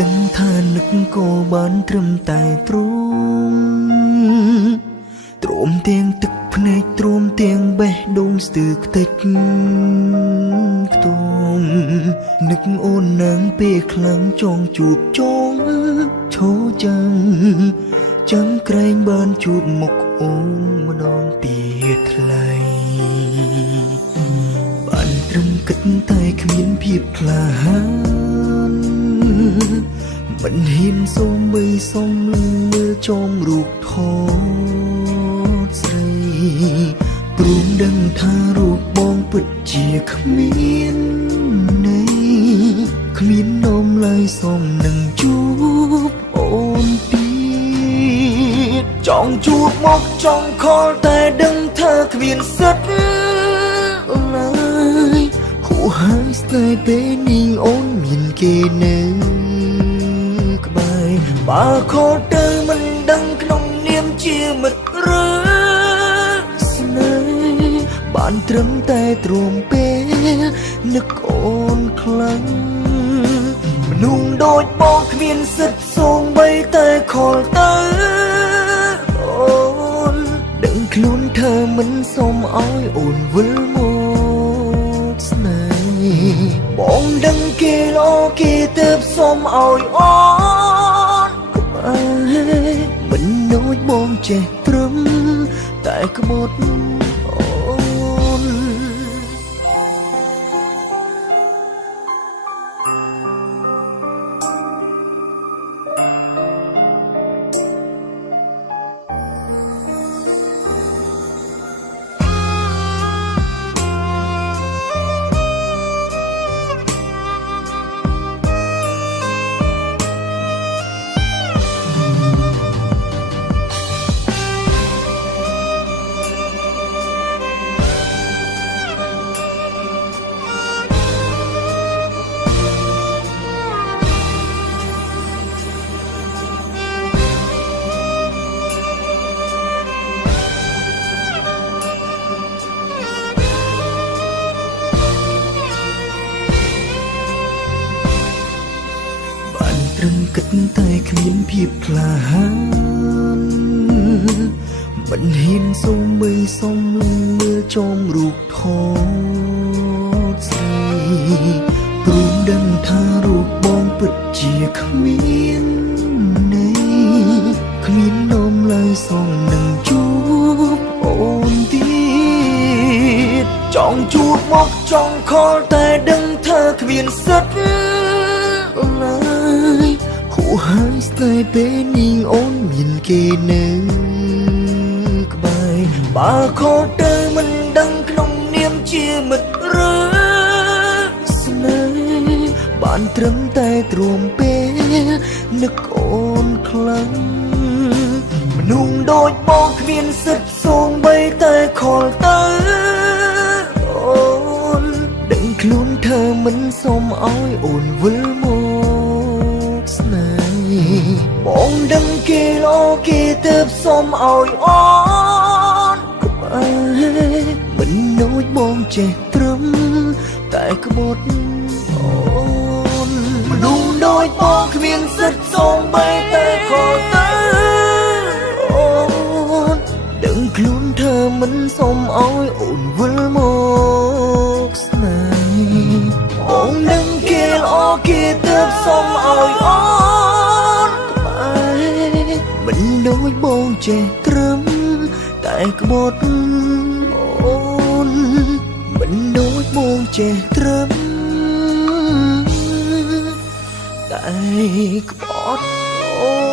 ដឹងថានឹកក៏បានត្រឹមតែព្រមទ្រាំទាំងទឹកភ្នែកទ្រាំទាំងបេះដូងស្ទើរខ្ទេចខ្ទុំនឹកអូននឹងពេលខ្លាំងចង់ជួបចង់ឈរចាំក្រែងបានជួបមុខអូនម្ដងទៀតថ្លៃបានត្រឹមគិតតែគ្មានភាពក្លាហានមិនហ៊ានសូមបីសុំលឹងមើលចំរូបថតស្រីព្រមដឹងថារូបបងពិតជាគ្មានន័យគ្មាននំឡើយសុំនឹងជួបអូនទៀតចង់ជួបមកចង់ខលតែដឹងថាគ្មានសិទ្ធឡើយហួហើយស្នេហ៍ពេលនេះអូនមានគេនៅបើខលទៅមិនដឹងក្នុងនាមជាមិត្តឬស្នេហ៍បានត្រឹមតែទ្រាំពេលនឹកអូនខ្លាំងមនុស្សដូចបងគ្មានសិទ្ធសូម្បីតែខលទៅអូនដឹងខ្លួនថាមិនសុំឲ្យអូនវិលមកស្នេហ៍បងដឹងគេល្អគេទៅសុំឲ្យអូនមិនដូចបងចេះត្រឹមតែក្បត់អូនត្រឹមគិតតែគ្មានភាពក្លាហានមិនហ៊ានសូមបីសុំលឹងមើលចំរូបថតស្រីព្រមដឹងថារូបបងពិតជាគ្មានន័យគ្មាននំឡើយសុំនឹងជួបអូនទៀតចង់ជួបមកចង់ខលតែដឹងថាគ្មានសិទ្ធឡើយហួហើយស្នេហ៍ពេលនេះអូនមានគេនៅក្បែរបើខលទៅមិនដឹងក្នុងនាមជាមិត្តឬស្នេហ៍បានត្រឹមតែទ្រាំពេលនឹកអូនខ្លាំងមនុស្សដូចបងគ្មានសិទ្ធសូម្បីតែខលទៅអូនដឹងខ្លួនថាមិនសុំឲ្យអូនវិលមកស្នេហ៍បងដឹងគេល្អគេទៅសុំឲ្យអូនក្បែរមិនដូចបងចេះត្រឹមតែក្បត់អូនមនុស្សដូចបងគ្មានសិទ្ធសូម្បីតែខលទៅអូនដឹងខ្លួនថាមិនសុំឲ្យអូនវិលមកស្នេហ៍បងដឹងគេល្អគេទៅសុំឲ្យអូនក្បែរមិនដូចបងចេះត្រឹមតែក្បត់អូនមិនដូចបងចេះត្រឹមតែក្បត់អូ